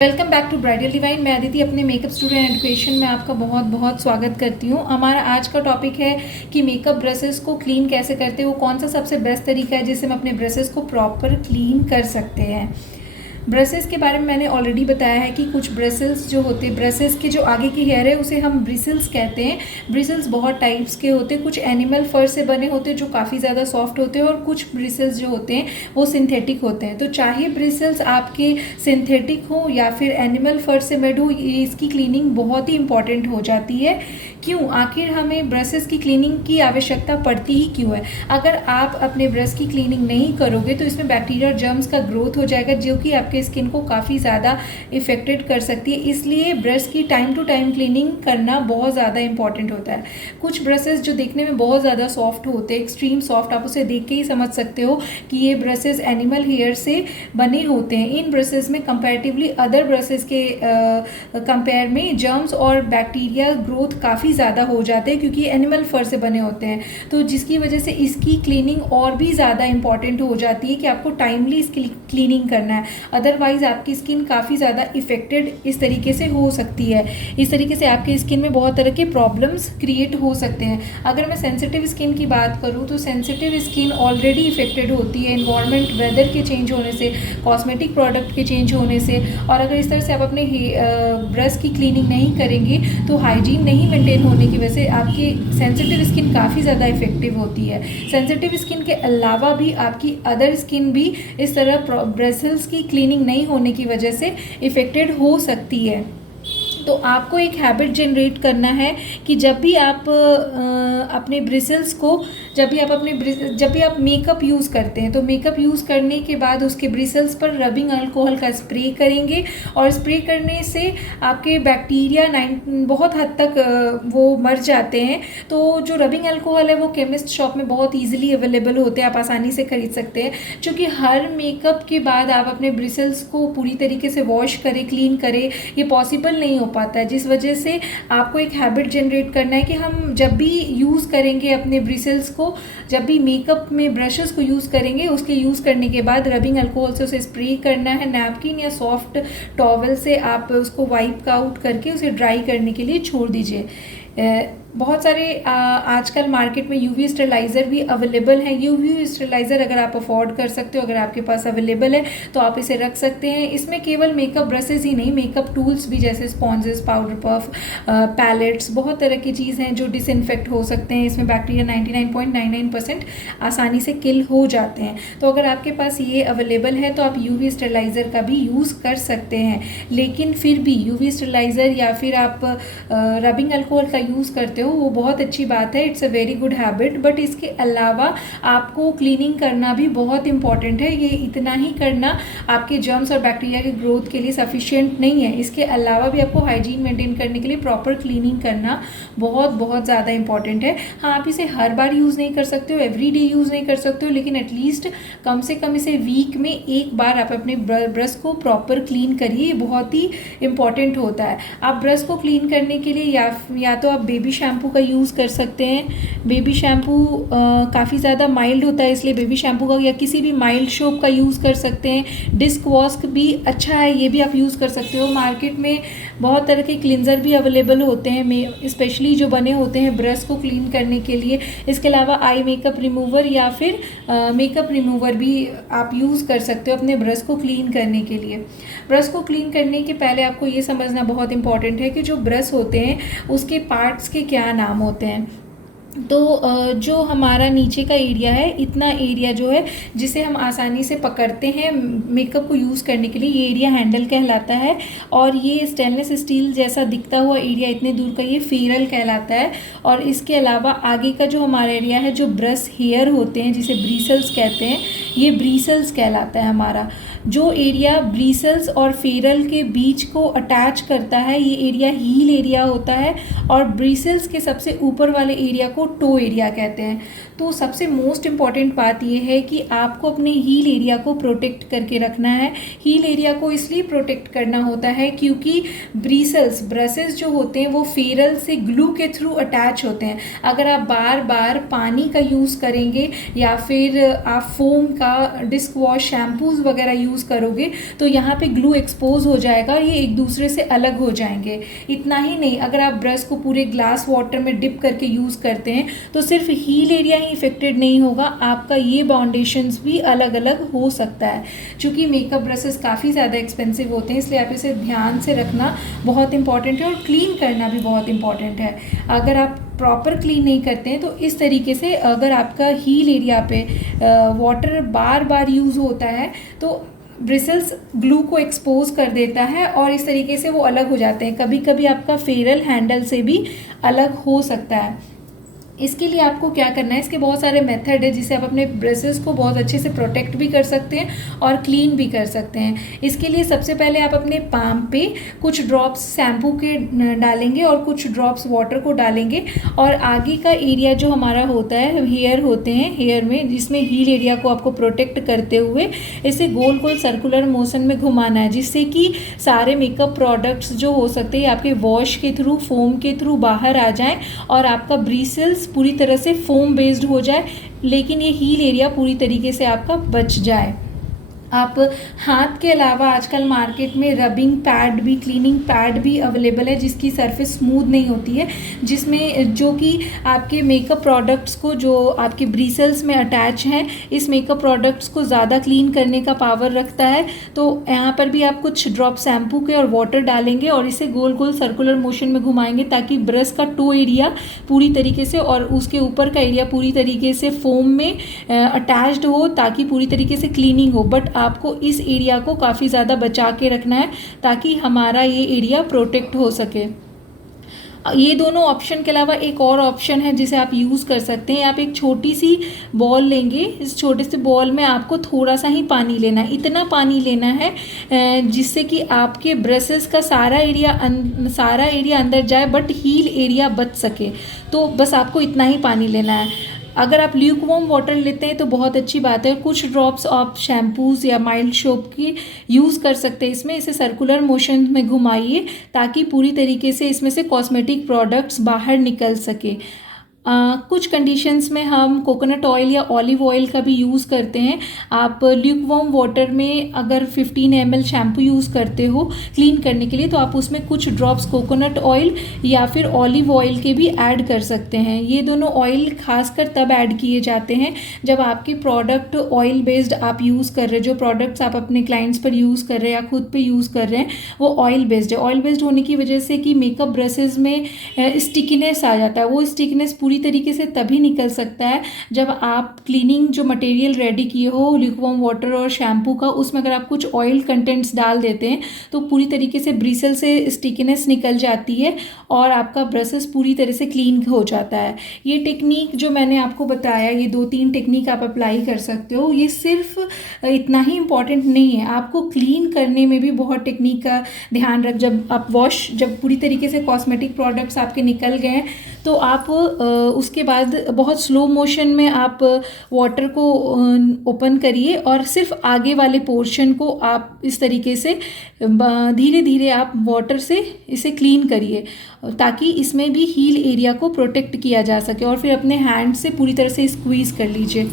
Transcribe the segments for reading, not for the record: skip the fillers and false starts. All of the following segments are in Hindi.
Welcome back to bridal divine. मैं अदिति अपने मेकअप स्टूडियो एजुकेशन में आपका बहुत बहुत स्वागत करती हूँ। हमारा आज का टॉपिक है कि मेकअप ब्रशेस को क्लीन कैसे करते हैं, वो कौन सा सबसे बेस्ट तरीका है जिससे हम अपने ब्रशेस को प्रॉपर क्लीन कर सकते हैं। ब्रशेस के बारे में मैंने ऑलरेडी बताया है कि कुछ ब्रशेस जो होते हैं, ब्रशेस के जो आगे की हेयर है उसे हम ब्रिसल्स कहते हैं। ब्रिसल्स बहुत टाइप्स के होते हैं, कुछ एनिमल फर से बने होते हैं जो काफ़ी ज़्यादा सॉफ्ट होते हैं, और कुछ ब्रिसल्स जो होते हैं वो सिंथेटिक होते हैं। तो चाहे ब्रिसल्स आपके सिंथेटिक हो या फिर एनिमल फर से मेड हो, इसकी क्लीनिंग बहुत ही इंपॉर्टेंट हो जाती है। क्यों, आखिर हमें ब्रशेस की क्लीनिंग की आवश्यकता पड़ती ही क्यों है? अगर आप अपने ब्रश की क्लीनिंग नहीं करोगे तो इसमें बैक्टीरिया और जर्म्स का ग्रोथ हो जाएगा, जो कि आपके स्किन को काफ़ी ज़्यादा इफेक्टेड कर सकती है। इसलिए ब्रश की टाइम टू टाइम क्लीनिंग करना बहुत ज़्यादा इंपॉर्टेंट होता है। कुछ ब्रशेस जो देखने में बहुत ज़्यादा सॉफ्ट होते हैं, एक्सट्रीम सॉफ्ट, आप उसे देख के ही समझ सकते हो कि ये ब्रशेस एनिमल हेयर से बने होते हैं। इन ब्रशेस में कंपैरेटिवली अदर ब्रशेस के कंपेयर में जर्म्स और बैक्टीरिया ग्रोथ काफ़ी ज़्यादा हो जाते हैं, क्योंकि एनिमल फर से बने होते हैं। तो जिसकी वजह से इसकी क्लीनिंग और भी ज़्यादा इंपॉर्टेंट हो जाती है कि आपको टाइमली इसकी क्लीनिंग करना है, अदरवाइज आपकी स्किन काफ़ी ज़्यादा इफेक्टेड इस तरीके से हो सकती है। इस तरीके से आपके स्किन में बहुत तरह के प्रॉब्लम्स क्रिएट हो सकते हैं। अगर मैं सेंसिटिव स्किन की बात करूँ तो सेंसिटिव स्किन ऑलरेडी इफेक्टेड होती है इन्वायरमेंट, वेदर के चेंज होने से, कॉस्मेटिक प्रोडक्ट के चेंज होने से। और अगर इस तरह से आप अपने ब्रश की क्लीनिंग नहीं करेंगे तो हाइजीन नहीं मेंटेन होने की वजह से आपकी सेंसिटिव स्किन काफ़ी ज़्यादा इफेक्टिव होती है। सेंसिटिव स्किन के अलावा भी आपकी अदर स्किन भी इस तरह ब्रशेस की क्लीनिंग नहीं होने की वजह से इफेक्टेड हो सकती है। तो आपको एक हैबिट जनरेट करना है कि जब भी आप अपने ब्रिसल्स को जब भी आप मेकअप यूज़ करते हैं तो मेकअप यूज़ करने के बाद उसके ब्रिसल्स पर रबिंग अल्कोहल का स्प्रे करेंगे। और स्प्रे करने से आपके बैक्टीरिया बहुत हद तक वो मर जाते हैं। तो जो रबिंग अल्कोहल है वो केमिस्ट शॉप में बहुत ईजिली अवेलेबल होते हैं, आप आसानी से खरीद सकते हैं। क्योंकि हर मेकअप के बाद आप अपने ब्रिसल्स को पूरी तरीके से वॉश करें, क्लीन करें, ये पॉसिबल नहीं हो पाता है। जिस वजह से आपको एक हैबिट जनरेट करना है कि हम जब भी यूज़ करेंगे अपने ब्रिसल्स को, जब भी मेकअप में ब्रशेस को यूज़ करेंगे, उसके यूज़ करने के बाद रबिंग अल्कोहल से उसे स्प्रे करना है। नैपकिन या सॉफ्ट टॉवल से आप उसको वाइप आउट करके उसे ड्राई करने के लिए छोड़ दीजिए। बहुत सारे आजकल मार्केट में यूवी स्टेरिलाइज़र भी अवेलेबल है। यूवी स्टेरिलाइज़र अगर आप अफोर्ड कर सकते हो, अगर आपके पास अवेलेबल है तो आप इसे रख सकते हैं। इसमें केवल मेकअप ब्रशेस ही नहीं, मेकअप टूल्स भी जैसे स्पॉन्जेस, पाउडर पफ, पैलेट्स, बहुत तरह की चीज़ हैं जो डिसइंफेक्ट हो सकते हैं। इसमें बैक्टीरिया 99.99% आसानी से किल हो जाते हैं। तो अगर आपके पास ये अवेलेबल है तो आप यूवी स्टेरिलाइज़र का भी यूज़ कर सकते हैं। लेकिन फिर भी यूवी स्टेरिलाइज़र या फिर आप रबिंग अल्कोहल का यूज़ करते हो वो बहुत अच्छी बात है, it's a very good habit. But इसके अलावा आपको क्लीनिंग करना भी बहुत इंपॉर्टेंट है। ये इतना ही करना आपके जर्म्स और बैक्टीरिया के ग्रोथ के लिए सफिशिएंट नहीं है। इसके अलावा भी आपको हाइजीन मेंटेन करने के लिए प्रॉपर क्लीनिंग करना बहुत बहुत ज़्यादा इंपॉर्टेंट है। हाँ, आप इसे हर बार यूज़ नहीं कर सकते हो, एवरी डे यूज़ नहीं कर सकते हो, लेकिन एटलीस्ट कम से कम इसे वीक में एक बार आप अपने ब्रश को प्रॉपर क्लीन करिए। ये बहुत ही इंपॉर्टेंट होता है। आप ब्रश को क्लीन करने के लिए या तो आप बेबी शैम्पू का यूज़ कर सकते हैं। बेबी शैम्पू काफ़ी ज़्यादा माइल्ड होता है, इसलिए बेबी शैम्पू का या किसी भी माइल्ड सोप का यूज़ कर सकते हैं। डिस्क वॉश भी अच्छा है, ये भी आप यूज़ कर सकते हो। मार्केट में बहुत तरह के क्लिनज़र भी अवेलेबल होते हैं, स्पेशली जो बने होते हैं ब्रश को क्लीन करने के लिए। इसके अलावा आई मेकअप रिमूवर या फिर मेकअप रिमूवर भी आप यूज़ कर सकते हो अपने ब्रश को क्लीन करने के लिए। ब्रश को क्लीन करने के पहले आपको ये समझना बहुत इंपॉर्टेंट है कि जो ब्रश होते हैं उसके पार्ट्स के क्या नाम होते हैं। तो जो हमारा नीचे का एरिया है, इतना एरिया जो है जिसे हम आसानी से पकड़ते हैं मेकअप को यूज़ करने के लिए, ये एरिया हैंडल कहलाता है। और ये स्टेनलेस स्टील जैसा दिखता हुआ एरिया इतने दूर का, ये फेरल कहलाता है। और इसके अलावा आगे का जो हमारा एरिया है, जो ब्रश हेयर होते हैं जिसे ब्रिसल्स कहते हैं, ये ब्रिसल्स कहलाता है हमारा। जो एरिया ब्रिसल्स और फेरल के बीच को अटैच करता है, ये एरिया हील एरिया होता है। और ब्रिसल्स के सबसे ऊपर वाले एरिया को टो एरिया कहते हैं। तो सबसे मोस्ट इम्पॉर्टेंट बात यह है कि आपको अपने हील एरिया को प्रोटेक्ट करके रखना है। हील एरिया को इसलिए प्रोटेक्ट करना होता है क्योंकि ब्रशेस जो होते हैं वो फेरल से ग्लू के थ्रू अटैच होते हैं। अगर आप बार बार पानी का यूज़ करेंगे या फिर आप फोम का, डिस्क वॉश, शैम्पूज़ वगैरह यूज़ यूज़ करोगे तो यहाँ पे ग्लू एक्सपोज हो जाएगा, ये एक दूसरे से अलग हो जाएंगे। इतना ही नहीं, अगर आप ब्रश को पूरे ग्लास वाटर में डिप करके यूज़ करते हैं तो सिर्फ हील एरिया ही इफेक्टेड नहीं होगा, आपका ये बाउंडेशंस भी अलग अलग हो सकता है। चूँकि मेकअप ब्रशेस काफ़ी ज़्यादा एक्सपेंसिव होते हैं, इसलिए आप इसे ध्यान से रखना बहुत इंपॉर्टेंट है और क्लीन करना भी बहुत इंपॉर्टेंट है। अगर आप प्रॉपर क्लीन नहीं करते हैं तो इस तरीके से अगर आपका हील एरिया पे वाटर बार बार यूज़ होता है तो ब्रिसल्स ग्लू को एक्सपोज कर देता है और इस तरीके से वो अलग हो जाते हैं। कभी कभी आपका फेरल हैंडल से भी अलग हो सकता है। इसके लिए आपको क्या करना है, इसके बहुत सारे मेथड है जिससे आप अपने ब्रशेस को बहुत अच्छे से प्रोटेक्ट भी कर सकते हैं और क्लीन भी कर सकते हैं। इसके लिए सबसे पहले आप अपने पाम पे कुछ ड्रॉप्स शैम्पू के डालेंगे और कुछ ड्रॉप्स वाटर को डालेंगे और आगे का एरिया जो हमारा होता है, हेयर होते हैं, हेयर में जिसमें हील एरिया को आपको प्रोटेक्ट करते हुए इसे गोल गोल सर्कुलर मोशन में घुमाना है, जिससे कि सारे मेकअप प्रोडक्ट्स जो हो सकते हैं आपके वॉश के थ्रू, फोम के थ्रू बाहर आ जाएं और आपका ब्रिसल्स पूरी तरह से फोम बेस्ड हो जाए, लेकिन ये हील एरिया पूरी तरीके से आपका बच जाए। आप हाथ के अलावा आजकल मार्केट में रबिंग पैड भी, क्लीनिंग पैड भी अवेलेबल है जिसकी सरफेस स्मूथ नहीं होती है, जिसमें जो कि आपके मेकअप प्रोडक्ट्स को जो आपके ब्रिसल्स में अटैच हैं, इस मेकअप प्रोडक्ट्स को ज़्यादा क्लीन करने का पावर रखता है। तो यहाँ पर भी आप कुछ ड्रॉप शैम्पू के और वाटर डालेंगे और इसे गोल गोल सर्कुलर मोशन में घुमाएंगे ताकि ब्रश का टो एरिया पूरी तरीके से और उसके ऊपर का एरिया पूरी तरीके से फोम में अटैच्ड हो, ताकि पूरी तरीके से क्लीनिंग हो। बट आपको इस एरिया को काफ़ी ज़्यादा बचा के रखना है ताकि हमारा ये एरिया प्रोटेक्ट हो सके। ये दोनों ऑप्शन के अलावा एक और ऑप्शन है जिसे आप यूज़ कर सकते हैं। आप एक छोटी सी बॉल लेंगे, इस छोटे से बॉल में आपको थोड़ा सा ही पानी लेना है, इतना पानी लेना है जिससे कि आपके ब्रशेस का सारा एरिया अंदर जाए बट हील एरिया बच सके। तो बस आपको इतना ही पानी लेना है। अगर आप ल्यूकवार्म वाटर लेते हैं तो बहुत अच्छी बात है, कुछ ड्रॉप्स आप शैम्पूज़ या माइल्ड सोप की यूज़ कर सकते हैं इसमें। इसे सर्कुलर मोशन में घुमाइए ताकि पूरी तरीके से इसमें से कॉस्मेटिक प्रोडक्ट्स बाहर निकल सके। कुछ कंडीशंस में हम कोकोनट ऑयल या ऑलिव ऑयल का भी यूज़ करते हैं। आप ल्यूकवार्म वाटर में अगर 15 ml शैम्पू यूज़ करते हो क्लीन करने के लिए तो आप उसमें कुछ ड्रॉप्स कोकोनट ऑयल या फिर ऑलिव ऑयल के भी ऐड कर सकते हैं। ये दोनों ऑयल खासकर तब ऐड किए जाते हैं जब आपके प्रोडक्ट ऑयल बेस्ड आप यूज़ कर रहे हैं, जो प्रोडक्ट्स आप अपने क्लाइंट्स पर यूज़ कर रहे हैं या खुद पे यूज़ कर रहे हैं वो ऑयल बेस्ड है। ऑयल बेस्ड होने की वजह से कि मेकअप ब्रशेज़ में स्टिकीनेस आ जाता है, वो स्टिकीनेस पूरी तरीके से तभी निकल सकता है जब आप क्लीनिंग जो मटेरियल रेडी किए हो ल्यूकवार्म वाटर और शैम्पू का, उसमें अगर आप कुछ ऑयल कंटेंट्स डाल देते हैं तो पूरी तरीके से ब्रिसल से स्टिकीनेस निकल जाती है और आपका ब्रशेस पूरी तरह से क्लीन हो जाता है। ये टेक्निक जो मैंने आपको बताया, ये 2-3 टेक्निक आप अप्लाई कर सकते हो। ये सिर्फ इतना ही इम्पॉर्टेंट नहीं है, आपको क्लीन करने में भी बहुत टेक्निक का ध्यान रख। जब पूरी तरीके से कॉस्मेटिक प्रोडक्ट्स आपके निकल गए तो आप उसके बाद बहुत स्लो मोशन में आप वाटर को ओपन करिए और सिर्फ आगे वाले पोर्शन को आप इस तरीके से धीरे धीरे आप वाटर से इसे क्लीन करिए ताकि इसमें भी हील एरिया को प्रोटेक्ट किया जा सके और फिर अपने हैंड से पूरी तरह से स्क्वीज़ कर लीजिए।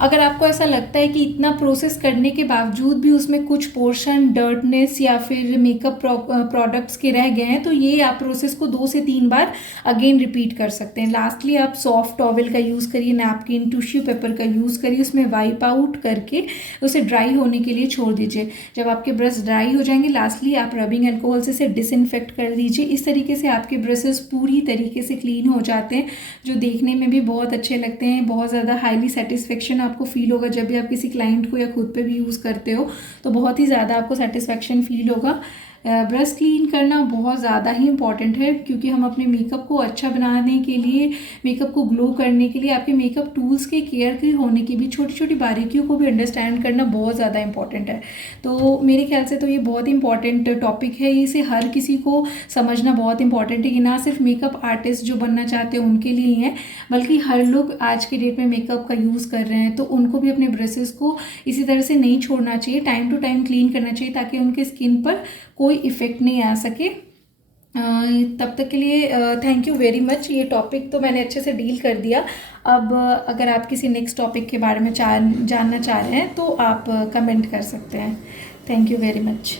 अगर आपको ऐसा लगता है कि इतना प्रोसेस करने के बावजूद भी उसमें कुछ पोर्शन डर्टनेस या फिर मेकअप प्रोडक्ट्स के रह गए हैं तो ये आप प्रोसेस को 2 से 3 बार अगेन रिपीट कर सकते हैं। लास्टली आप सॉफ्ट टॉवल का यूज़ करिए, नैपकिन, टिश्यू पेपर का यूज़ करिए, उसमें वाइप आउट करके उसे ड्राई होने के लिए छोड़ दीजिए। जब आपके ब्रश ड्राई हो जाएंगे लास्टली आप रबिंग अल्कोहल से इसे डिसइंफेक्ट कर दीजिए। इस तरीके से आपके ब्रशेस पूरी तरीके से क्लीन हो जाते हैं जो देखने में भी बहुत अच्छे लगते हैं। बहुत ज़्यादा हाईली सेटिस्फेक्शन आपको फील होगा जब भी आप किसी क्लाइंट को या खुद पे भी यूज़ करते हो तो बहुत ही ज़्यादा आपको सेटिस्फेक्शन फील होगा। ब्रश क्लीन करना बहुत ज़्यादा ही इंपॉर्टेंट है क्योंकि हम अपने मेकअप को अच्छा बनाने के लिए, मेकअप को ग्लो करने के लिए आपके मेकअप टूल्स के केयर की होने की भी छोटी छोटी बारीकियों को भी अंडरस्टैंड करना बहुत ज़्यादा इंपॉर्टेंट है। तो मेरे ख्याल से तो ये बहुत इंपॉर्टेंट टॉपिक है, इसे हर किसी को समझना बहुत इंपॉर्टेंट है। ये ना सिर्फ मेकअप आर्टिस्ट जो बनना चाहते हैं उनके लिए ही है बल्कि हर लोग आज के डेट में मेकअप का यूज़ कर रहे हैं तो उनको भी अपने ब्रशेस को इसी तरह से नहीं छोड़ना चाहिए, टाइम टू टाइम क्लीन करना चाहिए ताकि उनके स्किन पर कोई इफ़ेक्ट नहीं आ सके। तब तक के लिए थैंक यू वेरी मच। ये टॉपिक तो मैंने अच्छे से डील कर दिया। अब अगर आप किसी नेक्स्ट टॉपिक के बारे में जानना चाह रहे हैं तो आप कमेंट कर सकते हैं। Thank you very much.